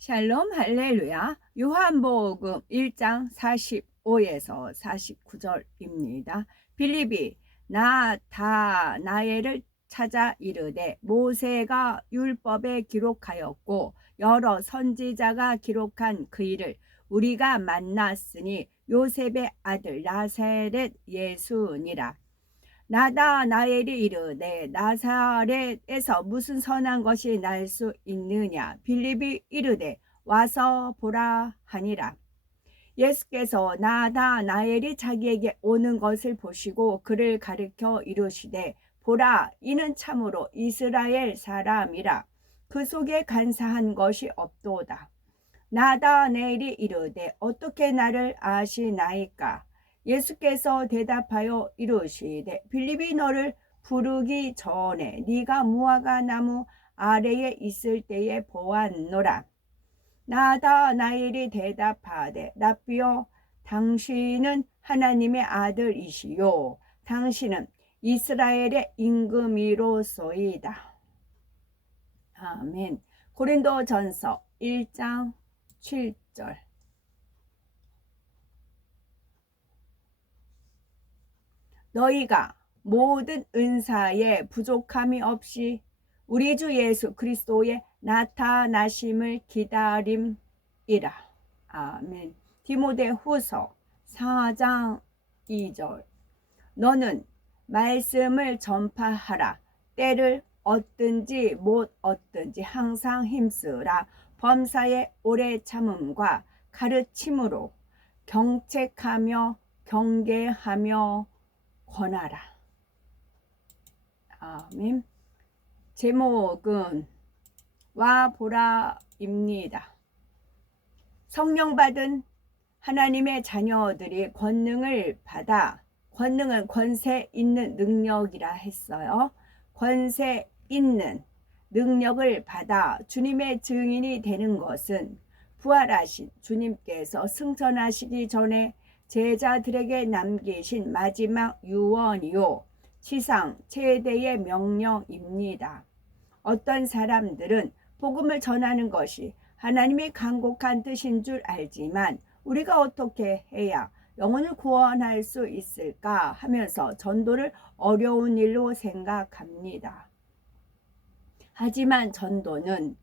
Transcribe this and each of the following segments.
샬롬 할렐루야. 요한복음 1장 45에서 49절입니다. 빌립이 나다나엘을 찾아 이르되 모세가 율법에 기록하였고 여러 선지자가 기록한 그 일을 우리가 만났으니 요셉의 아들 나사렛 예수니라. 나다나엘이 이르되 나사렛에서 무슨 선한 것이 날 수 있느냐. 빌립이 이르되 와서 보라 하니라. 예수께서 나다나엘이 자기에게 오는 것을 보시고 그를 가리켜 이르시되 보라, 이는 참으로 이스라엘 사람이라. 그 속에 간사한 것이 없도다. 나다나엘이 이르되 어떻게 나를 아시나이까. 예수께서 대답하여 이르시되 빌립이 너를 부르기 전에 네가 무화과 나무 아래에 있을 때에 보았노라. 나다나엘이 대답하되 라삐여, 당신은 하나님의 아들이시요 당신은 이스라엘의 임금이로소이다. 아멘. 고린도전서 1장 7절. 너희가 모든 은사에 부족함이 없이 우리 주 예수 그리스도의 나타나심을 기다림이라. 아멘. 디모데후서 4장 2절. 너는 말씀을 전파하라. 때를 얻든지 못 얻든지 항상 힘쓰라. 범사에 오래 참음과 가르침으로 경책하며 경계하며 권하라. 아멘. 제목은 와 보라입니다. 성령 받은 하나님의 자녀들이 권능을 받아, 권능은 권세 있는 능력이라 했어요. 권세 있는 능력을 받아 주님의 증인이 되는 것은 부활하신 주님께서 승천하시기 전에 제자들에게 남기신 마지막 유언이요 지상 최대의 명령입니다. 어떤 사람들은 복음을 전하는 것이 하나님의 간곡한 뜻인 줄 알지만 우리가 어떻게 해야 영혼을 구원할 수 있을까 하면서 전도를 어려운 일로 생각합니다. 하지만 전도는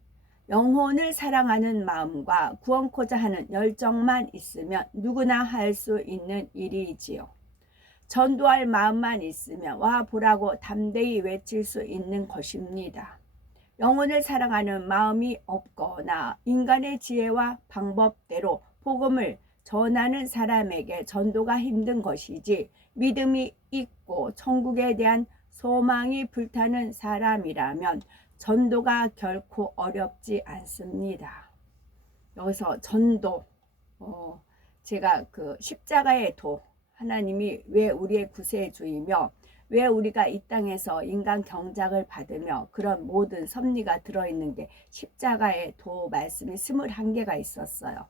영혼을 사랑하는 마음과 구원코자 하는 열정만 있으면 누구나 할 수 있는 일이지요. 전도할 마음만 있으면 와 보라고 담대히 외칠 수 있는 것입니다. 영혼을 사랑하는 마음이 없거나 인간의 지혜와 방법대로 복음을 전하는 사람에게 전도가 힘든 것이지, 믿음이 있고 천국에 대한 소망이 불타는 사람이라면 전도가 결코 어렵지 않습니다. 여기서 전도, 제가 그 십자가의 도, 하나님이 왜 우리의 구세주이며 왜 우리가 이 땅에서 인간 경작을 받으며 그런 모든 섭리가 들어있는 게 십자가의 도 말씀이 21개가 있었어요.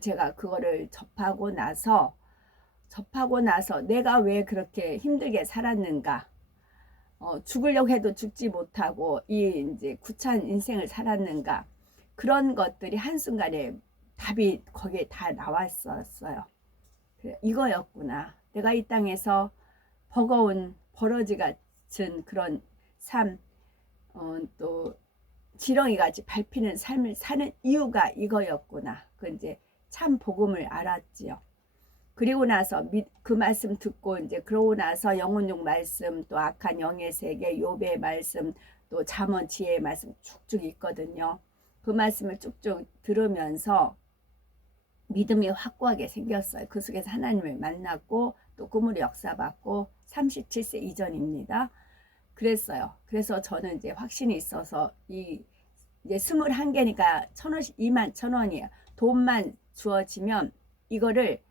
제가 그거를 접하고 나서 내가 왜 그렇게 힘들게 살았는가, 죽으려고 해도 죽지 못하고 이 이제 구찬 인생을 살았는가, 그런 것들이 한순간에 답이 거기에 다 나왔었어요. 이거였구나. 내가 이 땅에서 버거운 버러지 같은 그런 삶, 또 지렁이같이 밟히는 삶을 사는 이유가 이거였구나. 그 이제 참 복음을 알았지요. 그리고 나서 그 말씀 듣고 이제 그러고 나서 영혼용 말씀, 또 악한 영의 세계, 욥의 말씀, 또 잠언 지혜의 말씀 쭉쭉 있거든요. 그 말씀을 쭉쭉 들으면서 믿음이 확고하게 생겼어요. 그 속에서 하나님을 만났고 또 꿈으로 역사받고 37세 이전입니다. 그랬어요. 그래서 저는 이제 확신이 있어서 이제 21개니까 21,000원이에요. 돈만 주어지면 이거를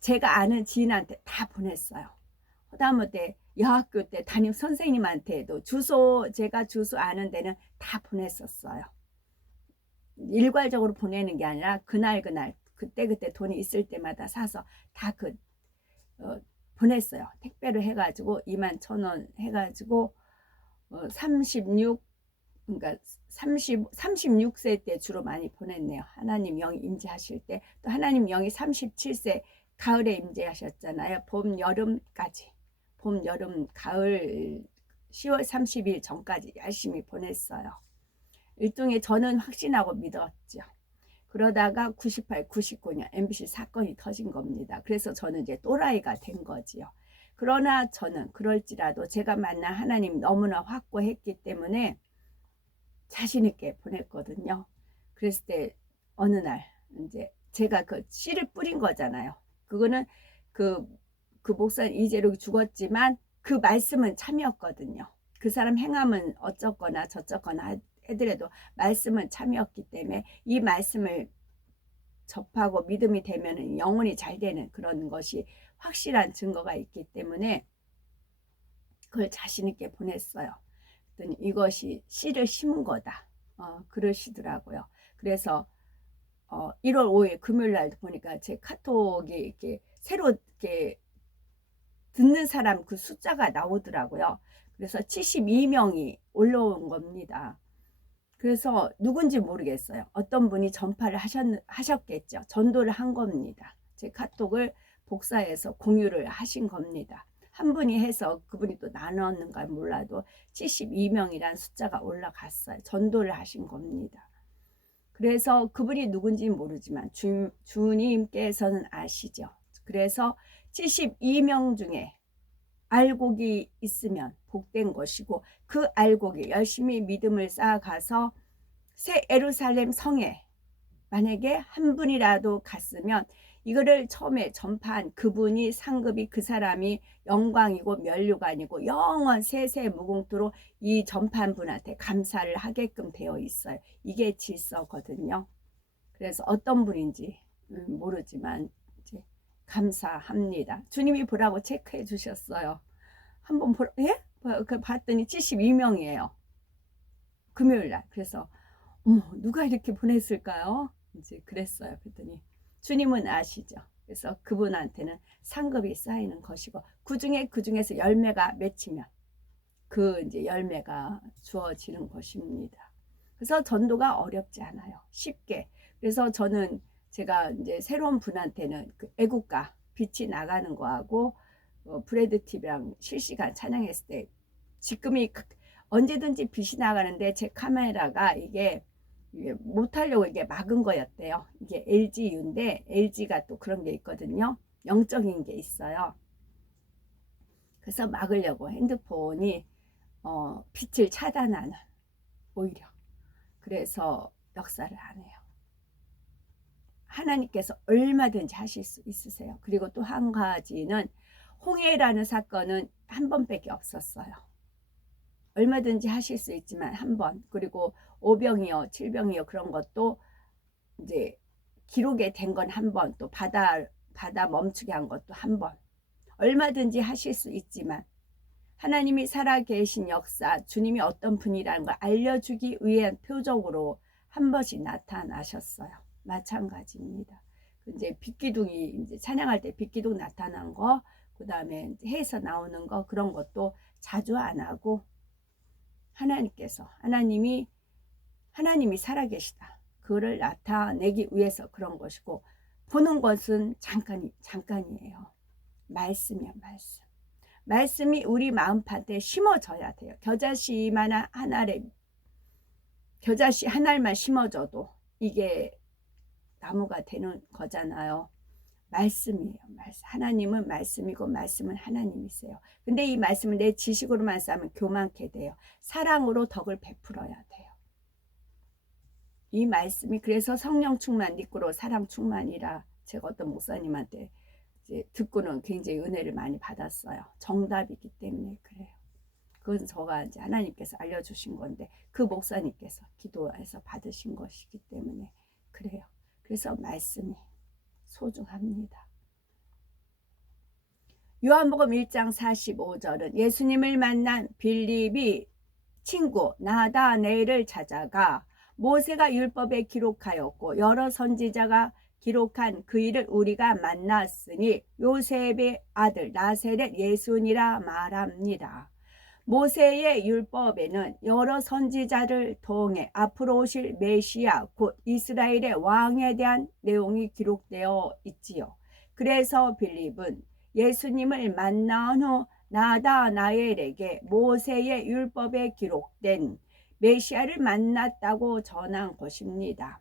제가 아는 지인한테 다 보냈어요. 하다못해 여학교 때 담임 선생님한테도 제가 주소 아는 데는 다 보냈었어요. 일괄적으로 보내는 게 아니라 그날 그때 돈이 있을 때마다 사서 다 보냈어요. 택배로 해가지고 21,000원 해가지고 36 그러니까 36세 때 주로 많이 보냈네요. 하나님 영이 임재하실 때. 또 하나님 영이 37세 가을에 임재하셨잖아요. 봄, 여름까지. 봄, 여름, 가을 10월 30일 전까지 열심히 보냈어요. 일종의 저는 확신하고 믿었죠. 그러다가 98, 99년 MBC 사건이 터진 겁니다. 그래서 저는 이제 또라이가 된 거지요. 그러나 저는 그럴지라도 제가 만난 하나님 너무나 확고했기 때문에 자신 있게 보냈거든요. 그랬을 때 어느 날 이제 제가 그 씨를 뿌린 거잖아요. 그거는 그 목사 이재록이 죽었지만 그 말씀은 참이었거든요. 그 사람 행함은 어쩌거나 저쩌거나 해더라도 말씀은 참이었기 때문에 이 말씀을 접하고 믿음이 되면 영혼이 잘 되는 그런 것이 확실한 증거가 있기 때문에 그걸 자신 있게 보냈어요. 그랬더니 이것이 씨를 심은 거다. 그러시더라고요. 그래서 1월 5일 금요일 날 보니까 제 카톡이 이렇게 새로 이렇게 듣는 사람 그 숫자가 나오더라고요. 그래서 72명이 올라온 겁니다. 그래서 누군지 모르겠어요. 어떤 분이 전파를 하셨겠죠. 전도를 한 겁니다. 제 카톡을 복사해서 공유를 하신 겁니다. 한 분이 해서 그분이 또 나눴는가 몰라도 72명이란 숫자가 올라갔어요. 전도를 하신 겁니다. 그래서 그분이 누군지 모르지만 주님께서는 아시죠. 그래서 72명 중에 알곡이 있으면 복된 것이고 그 알곡이 열심히 믿음을 쌓아가서 새 예루살렘 성에 만약에 한 분이라도 갔으면 이거를 처음에 전파한 그분이 상급이 그 사람이 영광이고 면류가 아니고 영원 세세 무궁토록 이 전파한 분한테 감사를 하게끔 되어 있어요. 이게 질서거든요. 그래서 어떤 분인지 모르지만 이제 감사합니다. 주님이 보라고 체크해 주셨어요. 한번 보라, 예? 봤더니 72명이에요. 금요일 날. 그래서 누가 이렇게 보냈을까요? 이제 그랬어요. 그랬더니 주님은 아시죠. 그래서 그분한테는 상급이 쌓이는 것이고 그 중에서 열매가 맺히면 그 이제 열매가 주어지는 것입니다. 그래서 전도가 어렵지 않아요. 쉽게. 그래서 저는 제가 이제 새로운 분한테는 그 애국가 빛이 나가는 거하고 브레드 TV랑 실시간 찬양했을 때 지금이 언제든지 빛이 나가는데 제 카메라가 이게 못하려고 이게 막은 거였대요. 이게 LGU인데 LG가 또 그런 게 있거든요. 영적인 게 있어요. 그래서 막으려고 핸드폰이 빛을 차단하는 오히려 그래서 역사를 안 해요. 하나님께서 얼마든지 하실 수 있으세요. 그리고 또 한 가지는 홍해라는 사건은 한 번밖에 없었어요. 얼마든지 하실 수 있지만 한 번, 그리고 5병이요 7병이요 그런 것도 이제 기록에 된 건 한 번, 또 바다 멈추게 한 것도 한 번. 얼마든지 하실 수 있지만 하나님이 살아계신 역사, 주님이 어떤 분이라는 걸 알려주기 위한 표적으로 한 번씩 나타나셨어요. 마찬가지입니다. 이제 빛기둥이 이제 찬양할 때 빛기둥 나타난 거, 그 다음에 해에서 나오는 거 그런 것도 자주 안 하고 하나님이 살아계시다. 그거를 나타내기 위해서 그런 것이고 보는 것은 잠깐이에요. 말씀이야 말씀. 말씀이 우리 마음밭에 심어져야 돼요. 겨자씨 한 알만 심어져도 이게 나무가 되는 거잖아요. 말씀이에요. 말씀. 하나님은 말씀이고 말씀은 하나님이세요. 근데 이 말씀을 내 지식으로만 쌓으면 교만케 돼요. 사랑으로 덕을 베풀어야 돼요. 이 말씀이 그래서 성령 충만, 니꾸로 사랑 충만이라 제가 어떤 목사님한테 이제 듣고는 굉장히 은혜를 많이 받았어요. 정답이기 때문에 그래요. 그건 저가 이제 하나님께서 알려주신 건데 그 목사님께서 기도해서 받으신 것이기 때문에 그래요. 그래서 말씀이 소중합니다. 요한복음 1장 45절은 예수님을 만난 빌립이 친구 나다네엘을 찾아가 모세가 율법에 기록하였고 여러 선지자가 기록한 그 일을 우리가 만났으니 요셉의 아들 나세렛 예수니라 말합니다. 모세의 율법에는 여러 선지자를 통해 앞으로 오실 메시아 곧 이스라엘의 왕에 대한 내용이 기록되어 있지요. 그래서 빌립은 예수님을 만난 후 나다나엘에게 모세의 율법에 기록된 메시아를 만났다고 전한 것입니다.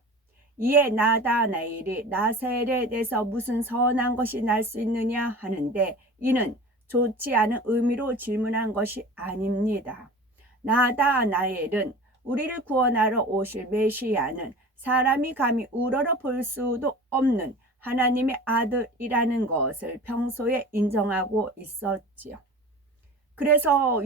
이에 나다나엘이 나사렛에서 무슨 선한 것이 날 수 있느냐 하는데 이는 좋지 않은 의미로 질문한 것이 아닙니다. 나다나엘은 우리를 구원하러 오실 메시아는 사람이 감히 우러러 볼 수도 없는 하나님의 아들이라는 것을 평소에 인정하고 있었지요. 그래서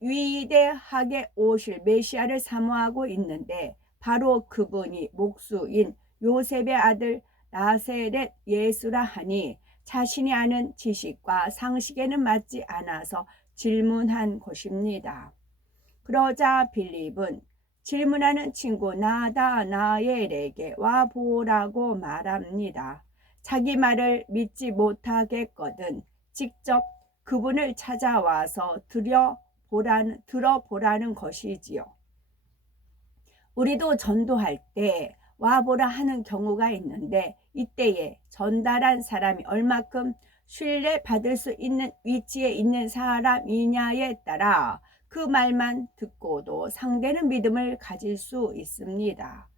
위대하게 오실 메시아를 사모하고 있는데 바로 그분이 목수인 요셉의 아들 나세렛 예수라 하니 자신이 아는 지식과 상식에는 맞지 않아서 질문한 것입니다. 그러자 빌립은 질문하는 친구 나다나엘에게 와보라고 말합니다. 자기 말을 믿지 못하겠거든 직접 그분을 찾아와서 들어보라는 것이지요. 우리도 전도할 때 와보라 하는 경우가 있는데 이때에 전달한 사람이 얼마큼 신뢰받을 수 있는 위치에 있는 사람이냐에 따라 그 말만 듣고도 상대는 믿음을 가질 수 있습니다.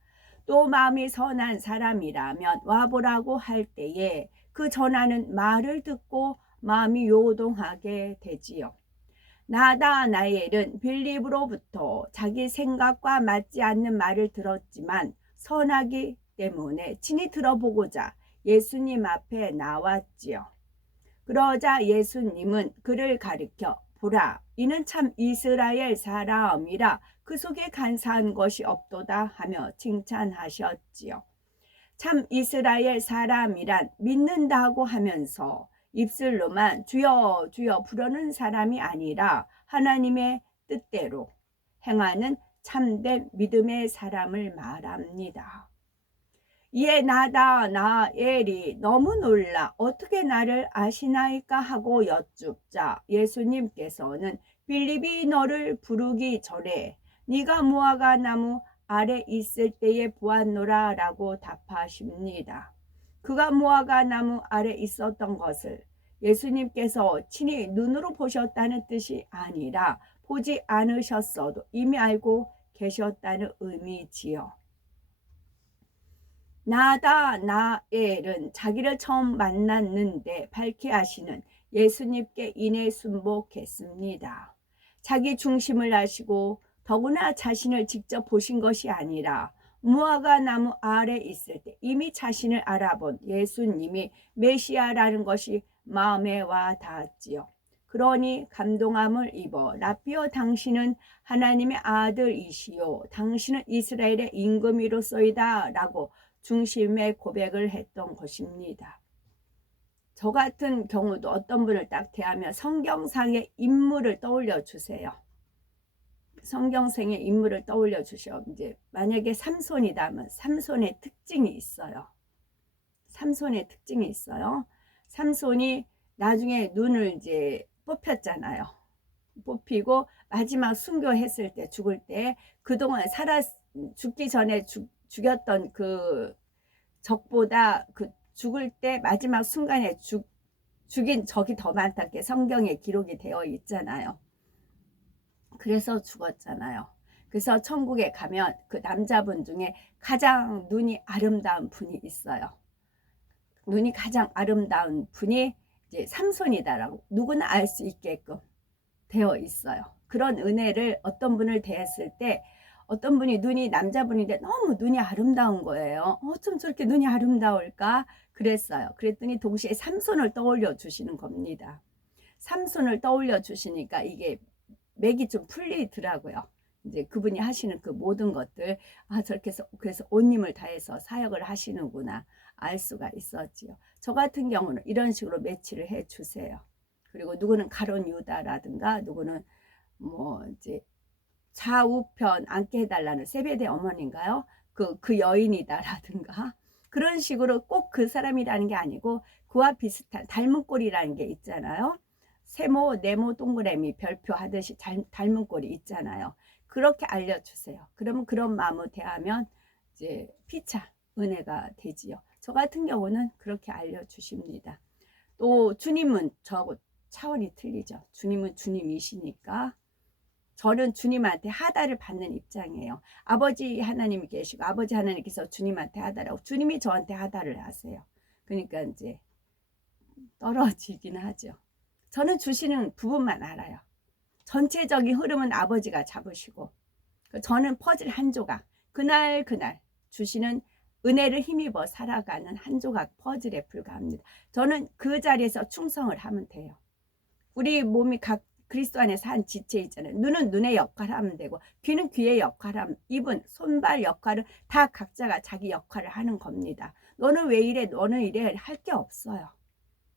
또 마음이 선한 사람이라면 와보라고 할 때에 그 전하는 말을 듣고 마음이 요동하게 되지요. 나다나엘은 빌립으로부터 자기 생각과 맞지 않는 말을 들었지만 선하기 때문에 친히 들어보고자 예수님 앞에 나왔지요. 그러자 예수님은 그를 가리켜 보라, 이는 참 이스라엘 사람이라 그 속에 간사한 것이 없도다 하며 칭찬하셨지요. 참 이스라엘 사람이란 믿는다고 하면서 입술로만 주여 주여 부르는 사람이 아니라 하나님의 뜻대로 행하는 참된 믿음의 사람을 말합니다. 이에 나다나엘이 너무 놀라 어떻게 나를 아시나이까 하고 여쭙자 예수님께서는 빌립이 너를 부르기 전에 네가 무화과 나무 아래 있을 때에 보았노라 라고 답하십니다. 그가 무화과 나무 아래 있었던 것을 예수님께서 친히 눈으로 보셨다는 뜻이 아니라 보지 않으셨어도 이미 알고 계셨다는 의미지요. 나다나엘은 자기를 처음 만났는데 밝히 아시는 예수님께 인해 순복했습니다. 자기 중심을 아시고 더구나 자신을 직접 보신 것이 아니라 무화과 나무 아래 있을 때 이미 자신을 알아본 예수님이 메시아라는 것이 마음에 와 닿았지요. 그러니 감동함을 입어 라피오 당신은 하나님의 아들이시요 당신은 이스라엘의 임금이로소이다 라고 중심에 고백을 했던 것입니다. 저 같은 경우도 어떤 분을 딱 대하면 성경상의 인물을 떠올려 주세요. 성경상의 인물을 떠올려 주셔. 이제 만약에 삼손이다면 삼손의 특징이 있어요. 삼손의 특징이 있어요. 삼손이 나중에 눈을 이제 뽑혔잖아요. 뽑히고 마지막 순교했을 때 죽을 때 그동안 죽기 전에 죽였던 그 적보다 그 죽을 때 마지막 순간에 죽인 적이 더 많다게 성경에 기록이 되어 있잖아요. 그래서 죽었잖아요. 그래서 천국에 가면 그 남자분 중에 가장 눈이 아름다운 분이 있어요. 눈이 가장 아름다운 분이 이제 삼손이다라고 누구나 알 수 있게끔 되어 있어요. 그런 은혜를 어떤 분을 대했을 때 어떤 분이 눈이 남자분인데 너무 눈이 아름다운 거예요. 어쩜 저렇게 눈이 아름다울까? 그랬어요. 그랬더니 동시에 삼손을 떠올려 주시는 겁니다. 삼손을 떠올려 주시니까 이게 맥이 좀 풀리더라고요. 이제 그분이 하시는 그 모든 것들 저렇게 해서 그래서 온 힘을 다해서 사역을 하시는구나 알 수가 있었지요. 저 같은 경우는 이런 식으로 매치를 해 주세요. 그리고 누구는 가론 유다라든가 누구는 뭐 이제 좌우편 앉게 해달라는 세베대 어머니인가요? 그 여인이다라든가 그런 식으로 꼭 그 사람이라는 게 아니고 그와 비슷한 닮은 꼴이라는 게 있잖아요. 세모, 네모, 동그라미, 별표 하듯이 닮은 꼴이 있잖아요. 그렇게 알려주세요. 그러면 그런 마음을 대하면 이제 피차 은혜가 되지요. 저 같은 경우는 그렇게 알려주십니다. 또 주님은 저하고 차원이 틀리죠. 주님은 주님이시니까 저는 주님한테 하달을 받는 입장이에요. 아버지 하나님이 계시고 아버지 하나님께서 주님한테 하달하고 주님이 저한테 하달을 하세요. 그러니까 이제 떨어지긴 하죠. 저는 주시는 부분만 알아요. 전체적인 흐름은 아버지가 잡으시고 저는 퍼즐 한 조각 그날 주시는 은혜를 힘입어 살아가는 한 조각 퍼즐에 불과합니다. 저는 그 자리에서 충성을 하면 돼요. 우리 몸이 각 그리스도 안에서 한 지체 있잖아요. 눈은 눈의 역할을 하면 되고 귀는 귀의 역할을 하면 입은 손발 역할을 다 각자가 자기 역할을 하는 겁니다. 너는 왜 이래 너는 이래 할 게 없어요.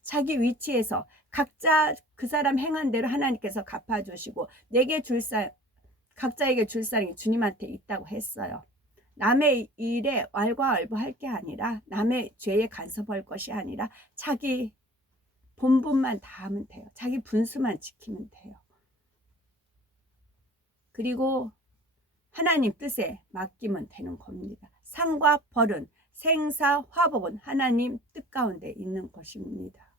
자기 위치에서 각자 그 사람 행한 대로 하나님께서 갚아주시고 내게 각자에게 줄 사랑이 주님한테 있다고 했어요. 남의 일에 왈가왈부할 게 아니라 남의 죄에 간섭할 것이 아니라 자기 본분만 다 하면 돼요. 자기 분수만 지키면 돼요. 그리고 하나님 뜻에 맡기면 되는 겁니다. 상과 벌은 생사 화복은 하나님 뜻 가운데 있는 것입니다.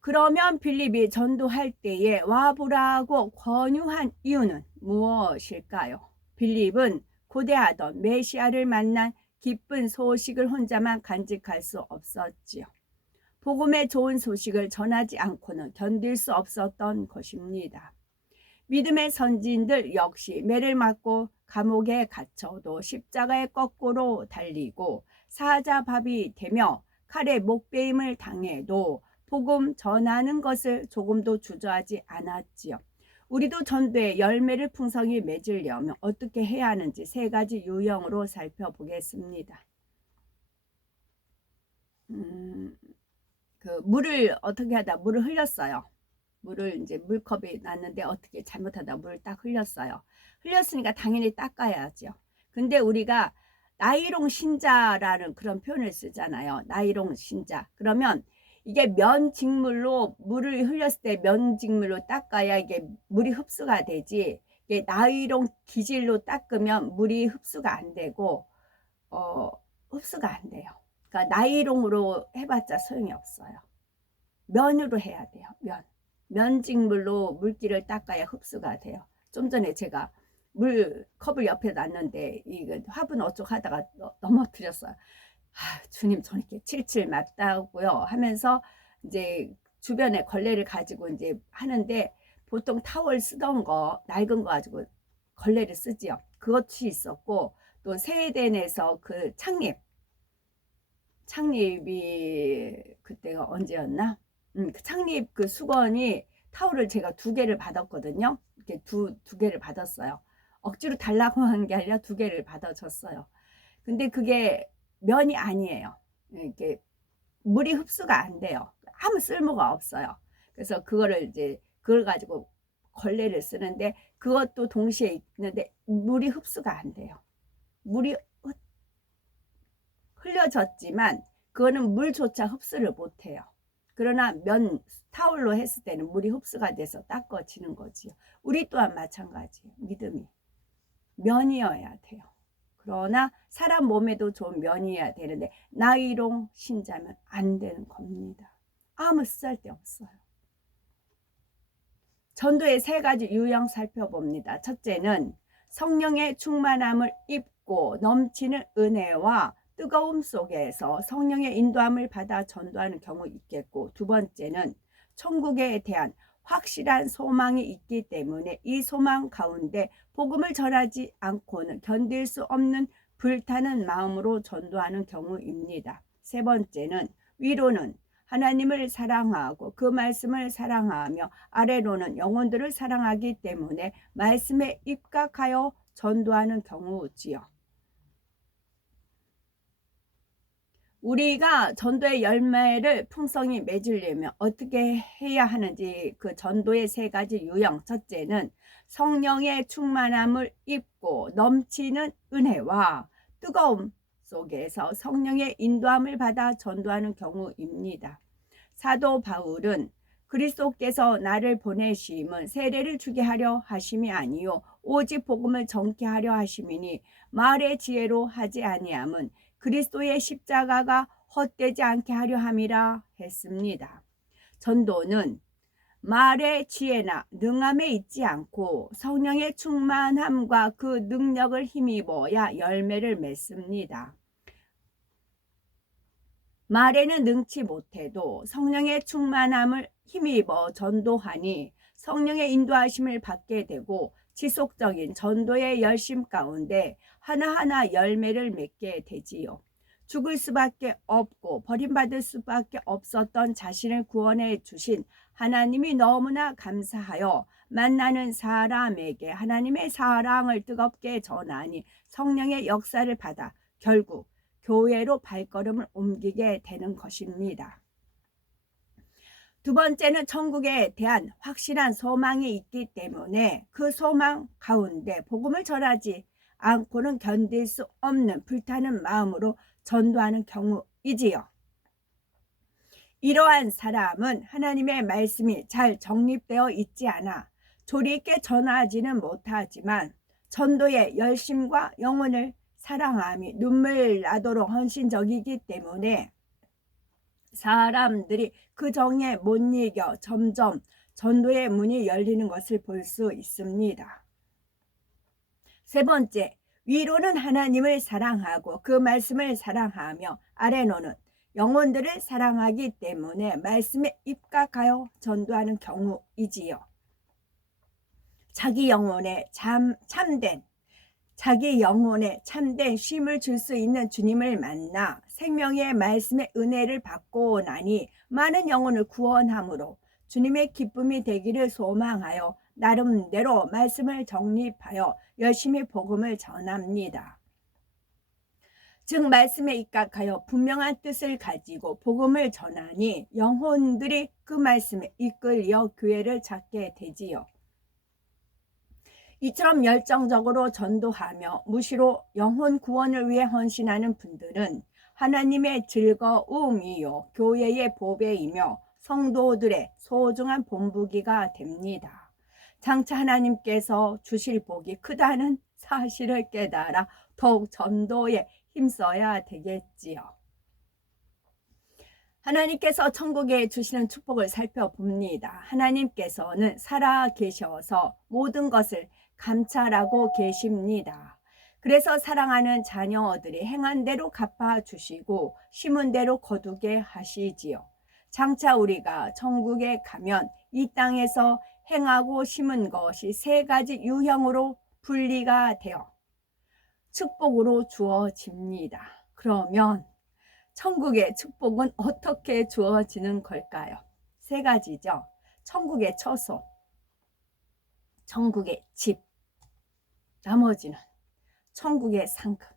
그러면 빌립이 전도할 때에 와보라고 권유한 이유는 무엇일까요? 빌립은 고대하던 메시아를 만난 기쁜 소식을 혼자만 간직할 수 없었지요. 복음의 좋은 소식을 전하지 않고는 견딜 수 없었던 것입니다. 믿음의 선진들 역시 매를 맞고 감옥에 갇혀도 십자가에 거꾸로 달리고 사자밥이 되며 칼에 목베임을 당해도 복음 전하는 것을 조금도 주저하지 않았지요. 우리도 전도의 열매를 풍성히 맺으려면 어떻게 해야 하는지 세 가지 유형으로 살펴보겠습니다. 물을 어떻게 하다 물을 흘렸어요. 물을 이제 물컵이 났는데 어떻게 잘못하다 물을 딱 흘렸어요. 흘렸으니까 당연히 닦아야죠. 근데 우리가 나이롱 신자라는 그런 표현을 쓰잖아요. 나이롱 신자. 그러면 이게 면직물로 물을 흘렸을 때 면직물로 닦아야 이게 물이 흡수가 되지. 이게 나이롱 기질로 닦으면 물이 흡수가 안 되고 흡수가 안 돼요. 그러니까 나이롱으로 해봤자 소용이 없어요. 면으로 해야 돼요. 면직물로 물기를 닦아야 흡수가 돼요. 좀 전에 제가 컵을 옆에 놨는데 이거 화분 어쩌고 하다가 넘어뜨렸어요. 주님 저는 이렇게 칠칠 맞다고요 하면서 이제 주변에 걸레를 가지고 이제 하는데 보통 타월 쓰던 거 낡은 거 가지고 걸레를 쓰지요. 그것이 있었고 또 세대내에서 그 창립이 그때가 언제였나? 그 창립 그 수건이 타올을 제가 2개를 받았거든요. 이렇게 두 개를 받았어요. 억지로 달라고 한 게 아니라 2개를 받아줬어요. 근데 그게 면이 아니에요. 이렇게 물이 흡수가 안 돼요. 아무 쓸모가 없어요. 그래서 그걸 가지고 걸레를 쓰는데 그것도 동시에 있는데 물이 흡수가 안 돼요. 물이 흘려졌지만 그거는 물조차 흡수를 못해요. 그러나 타올로 했을 때는 물이 흡수가 돼서 닦아지는 거지요. 우리 또한 마찬가지예요. 믿음이 면이어야 돼요. 그러나 사람 몸에도 좋은 면이어야 되는데 나이롱 신자면 안 되는 겁니다. 아무 쓸데없어요. 전도의 3가지 유형 살펴봅니다. 첫째는 성령의 충만함을 입고 넘치는 은혜와 뜨거움 속에서 성령의 인도함을 받아 전도하는 경우 있겠고, 2번째는 천국에 대한 확실한 소망이 있기 때문에 이 소망 가운데 복음을 전하지 않고는 견딜 수 없는 불타는 마음으로 전도하는 경우입니다. 3번째는 위로는 하나님을 사랑하고 그 말씀을 사랑하며 아래로는 영혼들을 사랑하기 때문에 말씀에 입각하여 전도하는 경우지요. 우리가 전도의 열매를 풍성히 맺으려면 어떻게 해야 하는지 그 전도의 3가지 유형. 첫째는 성령의 충만함을 입고 넘치는 은혜와 뜨거움 속에서 성령의 인도함을 받아 전도하는 경우입니다. 사도 바울은 그리스도께서 나를 보내심은 세례를 주게 하려 하심이 아니요 오직 복음을 전케 하려 하심이니 말의 지혜로 하지 아니함은 그리스도의 십자가가 헛되지 않게 하려 함이라 했습니다. 전도는 말의 지혜나 능함에 있지 않고 성령의 충만함과 그 능력을 힘입어야 열매를 맺습니다. 말에는 능치 못해도 성령의 충만함을 힘입어 전도하니 성령의 인도하심을 받게 되고 지속적인 전도의 열심 가운데 하나하나 열매를 맺게 되지요. 죽을 수밖에 없고 버림받을 수밖에 없었던 자신을 구원해 주신 하나님이 너무나 감사하여 만나는 사람에게 하나님의 사랑을 뜨겁게 전하니 성령의 역사를 받아 결국 교회로 발걸음을 옮기게 되는 것입니다. 두 번째는 천국에 대한 확실한 소망이 있기 때문에 그 소망 가운데 복음을 전하지 않고는 견딜 수 없는 불타는 마음으로 전도하는 경우이지요. 이러한 사람은 하나님의 말씀이 잘 정립되어 있지 않아 조리 있게 전하지는 못하지만 전도의 열심과 영혼을 사랑함이 눈물 나도록 헌신적이기 때문에 사람들이 그 정에 못 이겨 점점 전도의 문이 열리는 것을 볼 수 있습니다. 세 번째, 위로는 하나님을 사랑하고 그 말씀을 사랑하며 아래로는 영혼들을 사랑하기 때문에 말씀에 입각하여 전도하는 경우이지요. 자기 영혼에 참된 쉼을 줄 수 있는 주님을 만나 생명의 말씀의 은혜를 받고 나니 많은 영혼을 구원함으로 주님의 기쁨이 되기를 소망하여 나름대로 말씀을 정립하여 열심히 복음을 전합니다. 즉 말씀에 입각하여 분명한 뜻을 가지고 복음을 전하니 영혼들이 그 말씀에 이끌려 교회를 찾게 되지요. 이처럼 열정적으로 전도하며 무시로 영혼 구원을 위해 헌신하는 분들은 하나님의 즐거움이요 교회의 보배이며 성도들의 소중한 본보기가 됩니다. 장차 하나님께서 주실 복이 크다는 사실을 깨달아 더욱 전도에 힘써야 되겠지요. 하나님께서 천국에 주시는 축복을 살펴봅니다. 하나님께서는 살아 계셔서 모든 것을 감찰하고 계십니다. 그래서 사랑하는 자녀들이 행한 대로 갚아주시고 심은 대로 거두게 하시지요. 장차 우리가 천국에 가면 이 땅에서 행하고 심은 것이 세 가지 유형으로 분리가 되어 축복으로 주어집니다. 그러면 천국의 축복은 어떻게 주어지는 걸까요? 세 가지죠. 천국의 처소, 천국의 집, 나머지는 천국의 상급.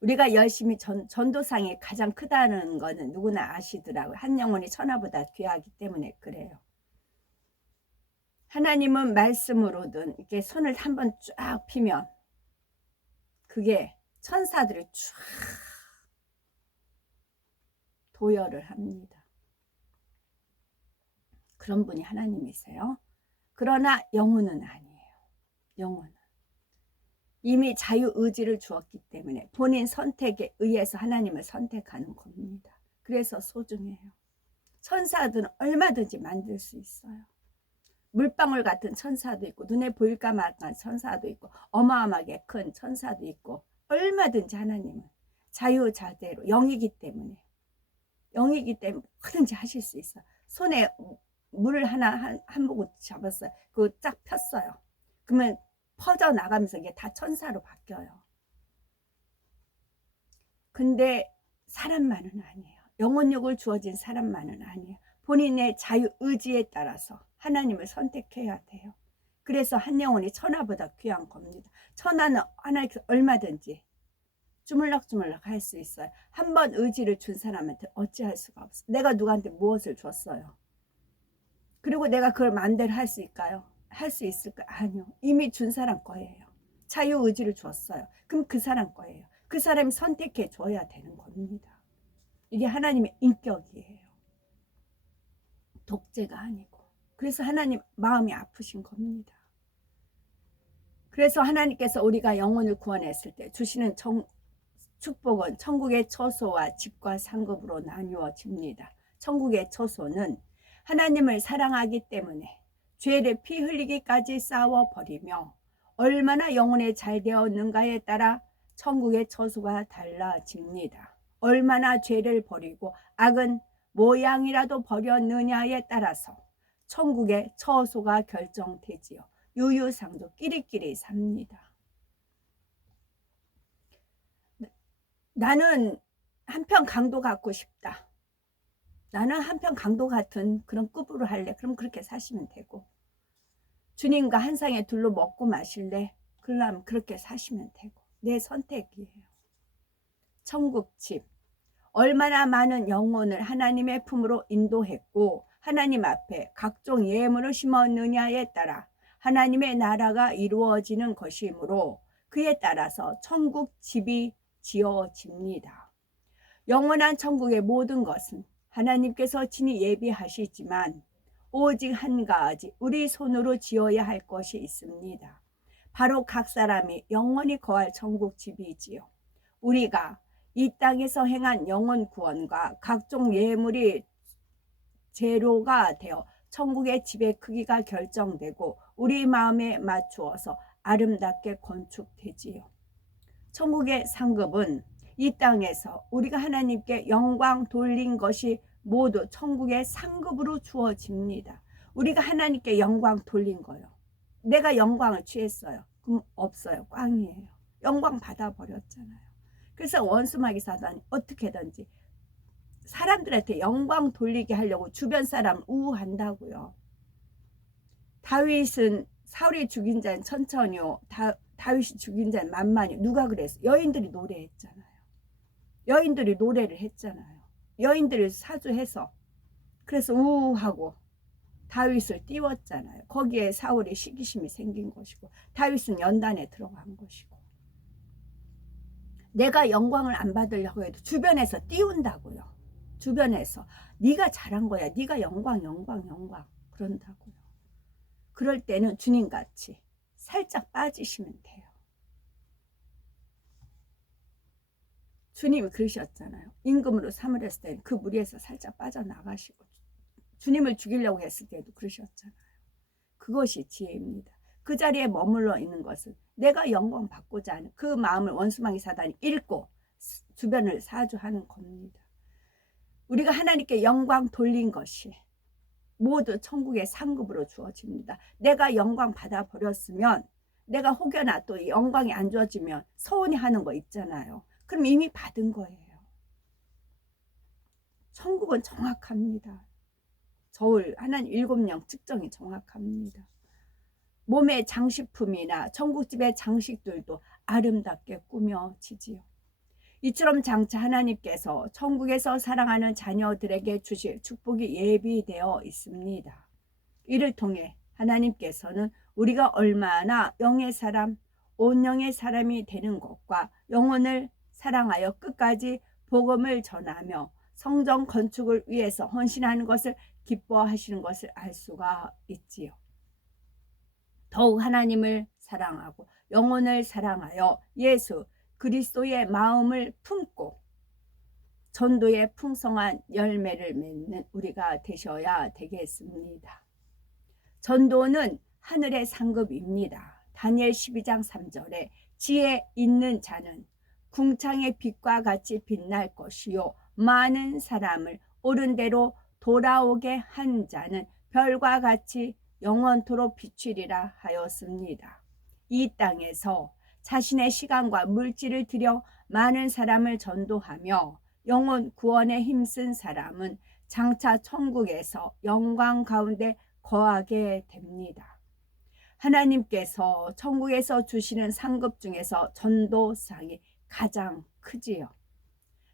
우리가 열심히 전도상이 가장 크다는 거는 누구나 아시더라고요. 한 영혼이 천하보다 귀하기 때문에 그래요. 하나님은 말씀으로든 이렇게 손을 한번 쫙 피면 그게 천사들이 쫙 도열을 합니다. 그런 분이 하나님이세요. 그러나 영혼은 아니에요. 영혼은 이미 자유의지를 주었기 때문에 본인 선택에 의해서 하나님을 선택하는 겁니다. 그래서 소중해요. 천사들은 얼마든지 만들 수 있어요. 물방울 같은 천사도 있고 눈에 보일까 말까 천사도 있고 어마어마하게 큰 천사도 있고 얼마든지 하나님은 자유자재로 영이기 때문에 뭐든지 하실 수 있어요. 손에 물을 한 모금 잡았어요. 그거 쫙 폈어요. 그러면 퍼져나가면서 이게 다 천사로 바뀌어요. 근데 사람만은 아니에요. 영혼력을 주어진 사람만은 아니에요. 본인의 자유의지에 따라서 하나님을 선택해야 돼요. 그래서 한 영혼이 천하보다 귀한 겁니다. 천하는 하나님께서 얼마든지 주물럭주물럭 할 수 있어요. 한 번 의지를 준 사람한테 어찌할 수가 없어요. 내가 누구한테 무엇을 줬어요. 그리고 내가 그걸 마음대로 할 수 있을까요? 할 수 있을까요? 아니요. 이미 준 사람 거예요. 자유의지를 줬어요. 그럼 그 사람 거예요. 그 사람이 선택해 줘야 되는 겁니다. 이게 하나님의 인격이에요. 독재가 아니고. 그래서 하나님 마음이 아프신 겁니다. 그래서 하나님께서 우리가 영혼을 구원했을 때 주시는 축복은 천국의 처소와 집과 상급으로 나누어집니다. 천국의 처소는 하나님을 사랑하기 때문에 죄를 피 흘리기까지 싸워버리며 얼마나 영혼에 잘 되었는가에 따라 천국의 처소가 달라집니다. 얼마나 죄를 버리고 악은 모양이라도 버렸느냐에 따라서 천국의 처소가 결정되지요. 유유상조 끼리끼리 삽니다. 나는 한편 강도 갖고 싶다. 나는 한편 강도 같은 그런 급으로 할래. 그럼 그렇게 사시면 되고, 주님과 한 상에 둘로 먹고 마실래? 그러면 그렇게 사시면 되고, 내 선택이에요. 천국집, 얼마나 많은 영혼을 하나님의 품으로 인도했고 하나님 앞에 각종 예물을 심었느냐에 따라 하나님의 나라가 이루어지는 것이므로 그에 따라서 천국집이 지어집니다. 영원한 천국의 모든 것은 하나님께서 친히 예비하시지만 오직 한 가지 우리 손으로 지어야 할 것이 있습니다. 바로 각 사람이 영원히 거할 천국집이지요. 우리가 이 땅에서 행한 영혼 구원과 각종 예물이 재료가 되어 천국의 집의 크기가 결정되고 우리 마음에 맞추어서 아름답게 건축되지요. 천국의 상급은 이 땅에서 우리가 하나님께 영광 돌린 것이 모두 천국의 상급으로 주어집니다. 우리가 하나님께 영광 돌린 거요. 내가 영광을 취했어요. 그럼 없어요. 꽝이에요. 영광 받아버렸잖아요. 그래서 원수마귀 사단이 어떻게든지 사람들한테 영광 돌리게 하려고 주변 사람 우한다고요. 다윗은 사울이 죽인 자는 천천히요. 다윗이 죽인 자는 만만히요. 누가 그랬어? 여인들이 노래했잖아요. 여인들이 노래를 했잖아요. 여인들을 사주해서 그래서 우하고 다윗을 띄웠잖아요. 거기에 사울이 시기심이 생긴 것이고 다윗은 연단에 들어간 것이고 내가 영광을 안 받으려고 해도 주변에서 띄운다고요. 주변에서 네가 잘한 거야. 네가 영광 그런다고요. 그럴 때는 주님같이 살짝 빠지시면 돼요. 주님이 그러셨잖아요. 임금으로 삼으렸을 때는 그 무리에서 살짝 빠져나가시고 주님을 죽이려고 했을 때도 그러셨잖아요. 그것이 지혜입니다. 그 자리에 머물러 있는 것은 내가 영광 받고자 하는 그 마음을 원수마귀 사단이 읽고 주변을 사주하는 겁니다. 우리가 하나님께 영광 돌린 것이 모두 천국의 상급으로 주어집니다. 내가 영광 받아버렸으면 내가 혹여나 또 영광이 안 주어지면 서운해 하는 거 있잖아요. 그럼 이미 받은 거예요. 천국은 정확합니다. 저울 하나님 7명 측정이 정확합니다. 몸의 장식품이나 천국집의 장식들도 아름답게 꾸며지지요. 이처럼 장차 하나님께서 천국에서 사랑하는 자녀들에게 주실 축복이 예비되어 있습니다. 이를 통해 하나님께서는 우리가 얼마나 영의 사람, 온영의 사람이 되는 것과 영혼을 사랑하여 끝까지 복음을 전하며 성전 건축을 위해서 헌신하는 것을 기뻐하시는 것을 알 수가 있지요. 더욱 하나님을 사랑하고 영혼을 사랑하여 예수 그리스도의 마음을 품고 전도의 풍성한 열매를 맺는 우리가 되셔야 되겠습니다. 전도는 하늘의 상급입니다. 다니엘 12장 3절에 지혜 있는 자는 궁창의 빛과 같이 빛날 것이요 많은 사람을 옳은 대로 돌아오게 한 자는 별과 같이 영원토록 비추리라 하였습니다. 이 땅에서 자신의 시간과 물질을 들여 많은 사람을 전도하며 영혼 구원에 힘쓴 사람은 장차 천국에서 영광 가운데 거하게 됩니다. 하나님께서 천국에서 주시는 상급 중에서 전도상이 가장 크지요.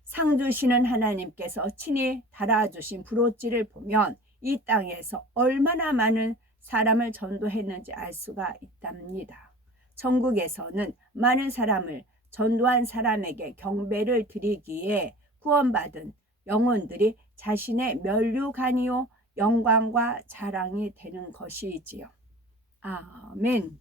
상 주시는 하나님께서 친히 달아주신 브로치를 보면 이 땅에서 얼마나 많은 사람을 전도했는지 알 수가 있답니다. 천국에서는 많은 사람을 전도한 사람에게 경배를 드리기에 구원받은 영혼들이 자신의 면류관이요 영광과 자랑이 되는 것이지요. 아멘.